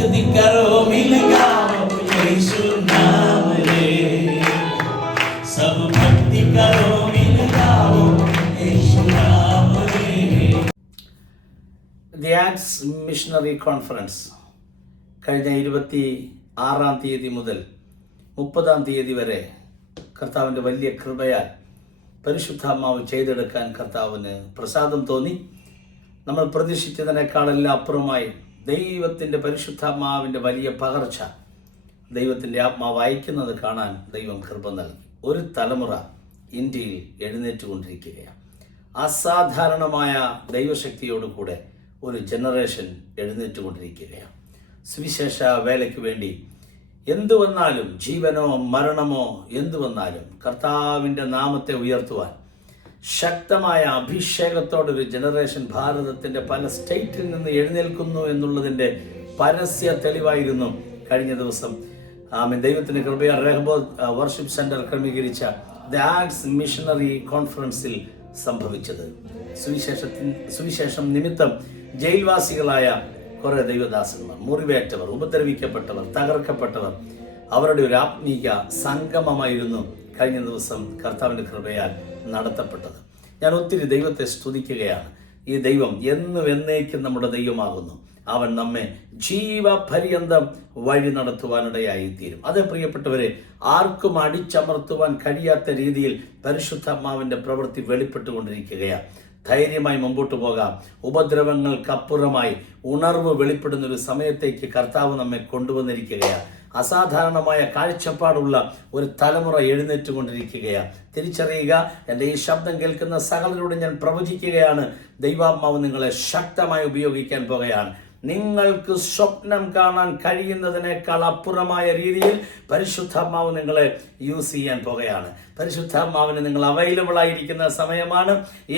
भक्ति करो मिल गाओ यीशु नाम रे, सब भक्ति करो मिल गाओ यीशु नाम रे. ദി ആക്ട്സ് മിഷണറി കോൺഫറൻസ് കഴിഞ്ഞ 26-ാം തീയതി മുതൽ 30-ാം തീയതി വരെ കർത്താവിൻ്റെ വലിയ കൃപയാൽ പരിശുദ്ധാത്മാവ് ചെയ്തെടുക്കാൻ കർത്താവിന് പ്രസാദം തോന്നി. നമ്മൾ പ്രതീക്ഷിച്ചതിനേക്കാളെല്ലാം അപ്പുറമായി ദൈവത്തിൻ്റെ പരിശുദ്ധാത്മാവിൻ്റെ വലിയ പകർച്ച ദൈവത്തിൻ്റെ ആത്മാവ് അയക്കുന്നത് കാണാൻ ദൈവം കൃപ നൽകി. ഒരു തലമുറ ഇന്ത്യയിൽ എഴുന്നേറ്റുകൊണ്ടിരിക്കുകയാണ്. അസാധാരണമായ ദൈവശക്തിയോടുകൂടെ ഒരു ജനറേഷൻ എഴുന്നേറ്റുകൊണ്ടിരിക്കുകയാണ്. സുവിശേഷ വേലയ്ക്ക് വേണ്ടി എന്തു വന്നാലും, ജീവനോ മരണമോ എന്തു വന്നാലും കർത്താവിൻ്റെ നാമത്തെ ഉയർത്തുവാൻ ശക്തമായ അഭിഷേകത്തോടൊരു ജനറേഷൻ ഭാരതത്തിൻ്റെ പല സ്റ്റേറ്റിൽ നിന്ന് എഴുന്നേൽക്കുന്നു എന്നുള്ളതിൻ്റെ പരസ്യ തെളിവായിരുന്നു കഴിഞ്ഞ ദിവസം ദൈവത്തിൻ്റെ കൃപയാൽ റഹബോത്ത് വർഷിപ്പ് സെൻറ്റർ ക്രമീകരിച്ച ദി ആക്ട്സ് മിഷണറി കോൺഫറൻസിൽ സംഭവിച്ചത്. സുവിശേഷം നിമിത്തം ജയിൽവാസികളായ കുറേ ദൈവദാസന്മാർ, മുറിവേറ്റവർ, ഉപദ്രവിക്കപ്പെട്ടവർ, തകർക്കപ്പെട്ടവർ, അവരുടെ ഒരു ആത്മീക സംഗമമായിരുന്നു കഴിഞ്ഞ ദിവസം കർത്താവിൻ്റെ കൃപയാൽ നടത്തപ്പെട്ടത്. ഞാൻ ഒത്തിരി ദൈവത്തെ സ്തുതിക്കുകയാണ്. ഈ ദൈവം എന്നും എന്നേക്കും നമ്മുടെ ദൈവമാകുന്നു. അവൻ നമ്മെ ജീവപര്യന്തം വഴി നടത്തുവാനിടയായിത്തീരും. അതേ പ്രിയപ്പെട്ടവരെ, ആർക്കും അടിച്ചമർത്തുവാൻ കഴിയാത്ത രീതിയിൽ പരിശുദ്ധാത്മാവിൻ്റെ പ്രവൃത്തി വെളിപ്പെട്ടുകൊണ്ടിരിക്കുകയാണ്. ധൈര്യമായി മുമ്പോട്ട് പോകാം. ഉപദ്രവങ്ങൾക്കപ്പുറമായി ഉണർവ് വെളിപ്പെടുന്ന ഒരു സമയത്തേക്ക് കർത്താവ് നമ്മെ കൊണ്ടുവന്നിരിക്കുകയാണ്. അസാധാരണമായ കാഴ്ചപ്പാടുള്ള ഒരു തലമുറ എഴുന്നേറ്റുകൊണ്ടിരിക്കുകയാണ്. തിരിച്ചറിയുക. എൻ്റെ ഈ ശബ്ദം കേൾക്കുന്ന സകലരോട് ഞാൻ പ്രവചിക്കുകയാണ്, ദൈവാത്മാവ് നിങ്ങളെ ശക്തമായി ഉപയോഗിക്കാൻ പോകുകയാണ്. നിങ്ങൾക്ക് സ്വപ്നം കാണാൻ കഴിയുന്നതിനേക്കാൾ അപ്പുറമായ രീതിയിൽ പരിശുദ്ധാത്മാവ് നിങ്ങളെ യൂസ് ചെയ്യാൻ പോകുകയാണ്. പരിശുദ്ധാത്മാവിന് നിങ്ങൾ അവൈലബിൾ ആയിരിക്കുന്ന സമയമാണ്.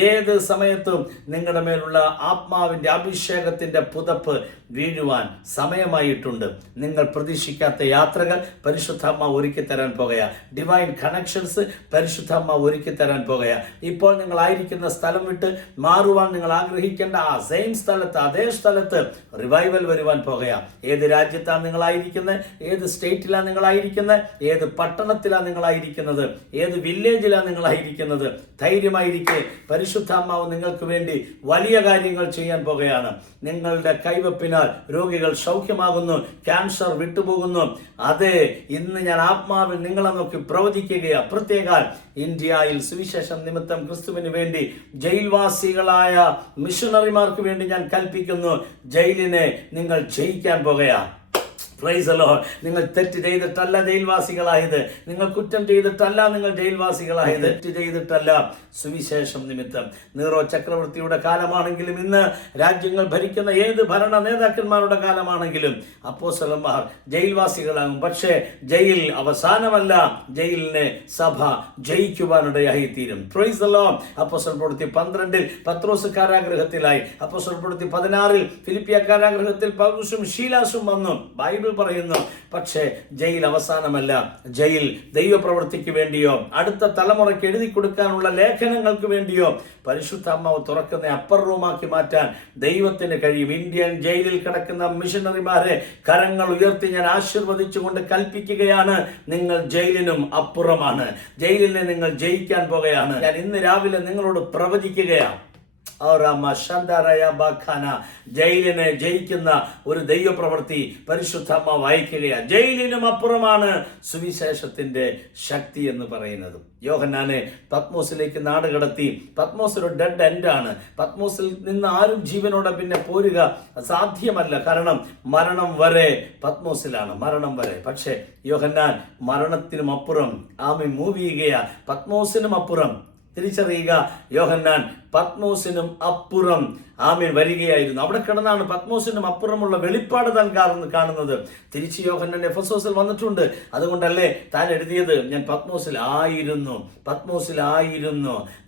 ഏത് സമയത്തും നിങ്ങളുടെ മേലുള്ള ആത്മാവിൻ്റെ അഭിഷേകത്തിൻ്റെ പുതപ്പ് വീഴുവാൻ സമയമായിട്ടുണ്ട്. നിങ്ങൾ പ്രതീക്ഷിക്കാത്ത യാത്രകൾ പരിശുദ്ധാത്മാവ് ഒരുക്കി തരാൻ പോകുകയാണ്. ഡിവൈൻ കണക്ഷൻസ് പരിശുദ്ധാത്മാവ് ഒരുക്കി തരാൻ പോകുകയാണ്. ഇപ്പോൾ നിങ്ങളായിരിക്കുന്ന സ്ഥലം വിട്ട് മാറുവാൻ നിങ്ങൾ ആഗ്രഹിക്കേണ്ട ആ സെയിം സ്ഥലത്ത്, അതേ സ്ഥലത്ത് റിവൈവൽ വരുവാൻ പോകുകയാണ്. ഏത് രാജ്യത്താണ് നിങ്ങളായിരിക്കുന്നത്, ഏത് സ്റ്റേറ്റിലാണ് നിങ്ങളായിരിക്കുന്നത്, ഏത് പട്ടണത്തിലാണ് നിങ്ങളായിരിക്കുന്നത്, ഏത് വില്ലേജിലാണ് നിങ്ങളായിരിക്കുന്നത്, ധൈര്യമായിരിക്കെ. പരിശുദ്ധാത്മാവ് നിങ്ങൾക്ക് വേണ്ടി വലിയ കാര്യങ്ങൾ ചെയ്യാൻ പോകുകയാണ്. നിങ്ങളുടെ കൈവപ്പിനാൽ രോഗികൾ സൗഖ്യമാകുന്നു, ക്യാൻസർ വിട്ടുപോകുന്നു. അതെ, ഇന്ന് ഞാൻ ആത്മാവിൽ നിങ്ങളെ നോക്കി പ്രവചിക്കുകയാണ്. പ്രത്യേകം ഇന്ത്യയിൽ സുവിശേഷം നിമിത്തം ക്രിസ്തുവിന് വേണ്ടി ജയിൽവാസികളായ മിഷണറിമാർക്ക് വേണ്ടി ഞാൻ കൽപ്പിക്കുന്നു, ജയിലിനെ നിങ്ങൾ ജയിക്കാൻ പോകുകയാണ്. Praise the Lord. നിങ്ങൾ തെറ്റ് ചെയ്തിട്ടല്ല ജയിൽവാസികളായത്, നിങ്ങൾ കുറ്റം ചെയ്തിട്ടല്ല നിങ്ങൾ ജയിൽവാസികളായത്, തെറ്റ് ചെയ്തിട്ടല്ല, സുവിശേഷം നിമിത്തം. നീറോ ചക്രവർത്തിയുടെ കാലമാണെങ്കിലും, ഇന്ന് രാജ്യങ്ങൾ ഭരിക്കുന്ന ഏത് ഭരണ നേതാക്കന്മാരുടെ കാലമാണെങ്കിലും അപ്പോസ്തലന്മാർ ജയിൽവാസികളാകും. പക്ഷേ ജയിൽ അവസാനമല്ല, ജയിലിനെ സഭ ജയിക്കുവാനിടയായിത്തീരും. Praise the Lord. അപ്പോസ്തല പ്രവൃത്തി 12 പത്രോസ് കാരാഗൃഹത്തിലായി. അപ്പോസ്തല പ്രവൃത്തി 16 ഫിലിപ്പിയ കാരാഗൃഹത്തിൽ പൗലോസും ശീലാസും വന്നു. ബൈബിൾ പറയുന്നു. പക്ഷേ ജയിൽ അവസാനമല്ല. ജയിൽ ദൈവപ്രവൃത്തിക്ക് വേണ്ടിയോ അടുത്ത തലമുറയ്ക്ക് എഴുതി കൊടുക്കാനുള്ള ലേഖനങ്ങൾക്ക് വേണ്ടിയോ പരിശുദ്ധാത്മാവ് തുറക്കുന്ന അപ്പർ റൂമാക്കി മാറ്റാൻ ദൈവത്തിന് കഴിയും. ഇന്ത്യൻ ജയിലിൽ കിടക്കുന്ന മിഷണറിമാരെ കരങ്ങൾ ഉയർത്തി ഞാൻ ആശീർവദിച്ചുകൊണ്ട് കൽപ്പിക്കുകയാണ്, നിങ്ങൾ ജയിലിനും അപ്പുറമാണ്. ജയിലിനെ നിങ്ങൾ ജയിക്കാൻ പോകുകയാണ്. ഞാൻ ഇന്ന് രാവിലെ നിങ്ങളോട് പ്രവചിക്കുകയാണ്, ജയിലിനെ ജയിക്കുന്ന ഒരു ദൈവപ്രവൃത്തി പരിശുദ്ധാത്മാവ് അയക്കുകയാണ്. ജയിലിനും അപ്പുറമാണ് സുവിശേഷത്തിന്റെ ശക്തി എന്ന് പറയുന്നത്. യോഹന്നാനെ പത്മോസിലേക്ക് നാട് കടത്തി. പത്മോസ് ഒരു ഡെഡ് എൻഡാണ്. പത്മോസിൽ നിന്ന് ആരും ജീവനോടെ പിന്നെ പോരുക സാധ്യമല്ല. കാരണം മരണം വരെ പത്മോസിലാണ്, മരണം വരെ. പക്ഷേ യോഹന്നാൻ മരണത്തിനും അപ്പുറം മൂവ് ചെയ്യുകയാണ്. പത്മോസിനും അപ്പുറം. തിരിച്ചറിയുക, യോഹന്നാൻ പത്മോസിനും അപ്പുറം വരികയായിരുന്നു. അവിടെ കിടന്നാണ് പത്മോസിനും അപ്പുറമുള്ള വെളിപ്പാട് താൻ കാണുന്നത്. തിരിച്ച് യോഹന്നാൻ എഫെസോസിൽ വന്നിട്ടുണ്ട്. അതുകൊണ്ടല്ലേ താൻ എഴുതിയത്, ഞാൻ പത്മോസിലായിരുന്നു,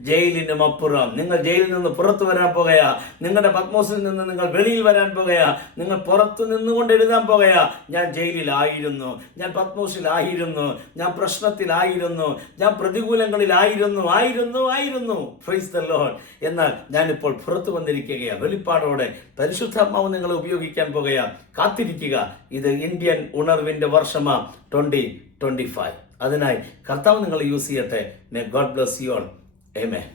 ജയിലിനും അപ്പുറം. നിങ്ങൾ ജയിലിൽ നിന്ന് പുറത്തു വരാൻ പോകുകയാ. നിങ്ങളുടെ പത്മോസിൽ നിന്ന് നിങ്ങൾ വെളിയിൽ വരാൻ പോകുകയാ. നിങ്ങൾ പുറത്തു നിന്നുകൊണ്ട് എഴുതാൻ പോകുകയാ, ഞാൻ ജയിലിലായിരുന്നു, ഞാൻ പത്മോസിലായിരുന്നു, ഞാൻ പ്രശ്നത്തിലായിരുന്നു, ഞാൻ പ്രതികൂലങ്ങളിലായിരുന്നു. Praise the Lord. എന്നാൽ ഞാനിപ്പോൾ പുറത്തു വന്നിരിക്കുകയാണ്. വെളിപ്പാടോടെ പരിശുദ്ധാത്മാവ് നിങ്ങളെ ഉപയോഗിക്കാൻ പോകുകയാണ്. കാത്തിരിക്കുക. ഇത് ഇന്ത്യൻ ഉണർവിൻ്റെ വർഷമാ 2025. അതിനായി കർത്താവ് നിങ്ങളെ യൂസ് ചെയ്യട്ടെ. May God bless you all. Amen.